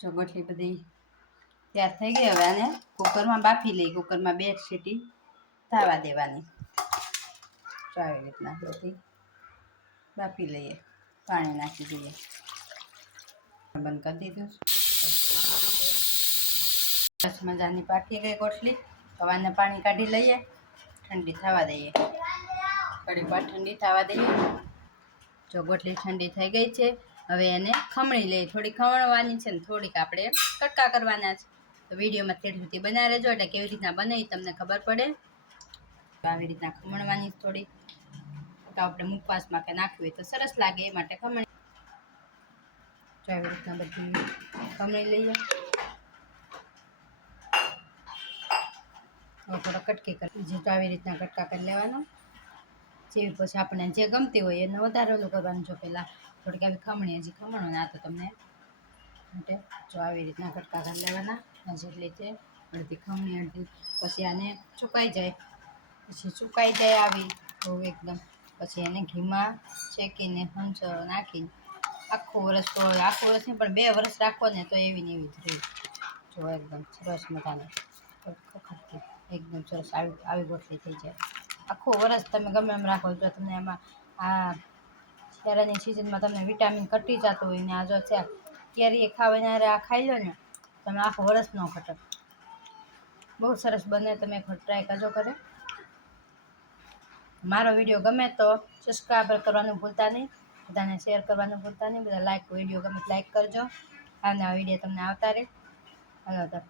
જો બધી તૈયાર થઈ ગઈ હવે આને કુકરમાં બાફી લઈ, કુકરમાં બે સીટી થવા દેવાની. તો આવી રીતના બધી બાફી લઈએ, પાણી નાખી દઈએ. બંધ કરી દીધું બસ મજાની પાકી ગઈ ગોઠલી. હવાને પાણી કાઢી લઈએ, ઠંડી થવા દઈએ. ઠંડી થવા દઈએ. જો ગોટલી ઠંડી થઈ ગઈ છે હવે એને ખમણી લઈએ. થોડી ખમણવાની છે ને થોડીક આપણે કટકા કરવાના છે. તો વિડીયોમાં તેડ સુધી બનાવી રહેજો. એટલે કેવી રીતના બને તમને ખબર પડે. આવી રીતના ખમણવાની થોડી આપણે મુખવાસમાં કે નાખવી હોય તો સરસ લાગે એ માટે ખમણી. તો આવી રીતના બધી ખમણી લઈએ. થોડો કટકી કરી જે તો આવી રીતના કટકા કરી લેવાનો. જેવી પછી આપણને જે ગમતી હોય એને વધારે ઓલું કરવાનું જો પહેલાં થોડીક આવી ખમણી, હજી ખમણો ના તો તમને માટે જો આવી રીતના કટકા કરી લેવાના. હજી જેટલી છે, અડધી ખમણી, અડધી પછી આને સુકાઈ જાય. પછી સુકાઈ જાય આવી બહુ એકદમ પછી એને ઘીમાં શેકીને હંચો નાખીને આખું વરસ તો આખું વરસ નહીં, પણ બે વરસ રાખો ને તો એવી ને એવી જ રહે. જો એકદમ સરસ મજાની. એકદમ સરસ આવી આવી ગોઠવી થઈ જાય. આખું વરસ તમે ગમે એમ રાખો તો તમને એમાં આ શિયાળાની સિઝનમાં તમને વિટામિન ઘટી જતું હોય ને આ જો છે કેરી ખાવાને આ ખાઈ લો ને, તમે આખું વરસ ન ઘટે બહુ સરસ બને, તમે ટ્રાય કરજો કરે મારો વીડિયો ગમે તો સબસ્ક્રાઈબ કરવાનું ભૂલતા નહીં, બધાને શેર કરવાનું ભૂલતા નહીં, બધા લાઈક વીડિયો ગમે લાઈક કરજો. અને આ વીડિયો તમને આવતા રહે. હાલો તો.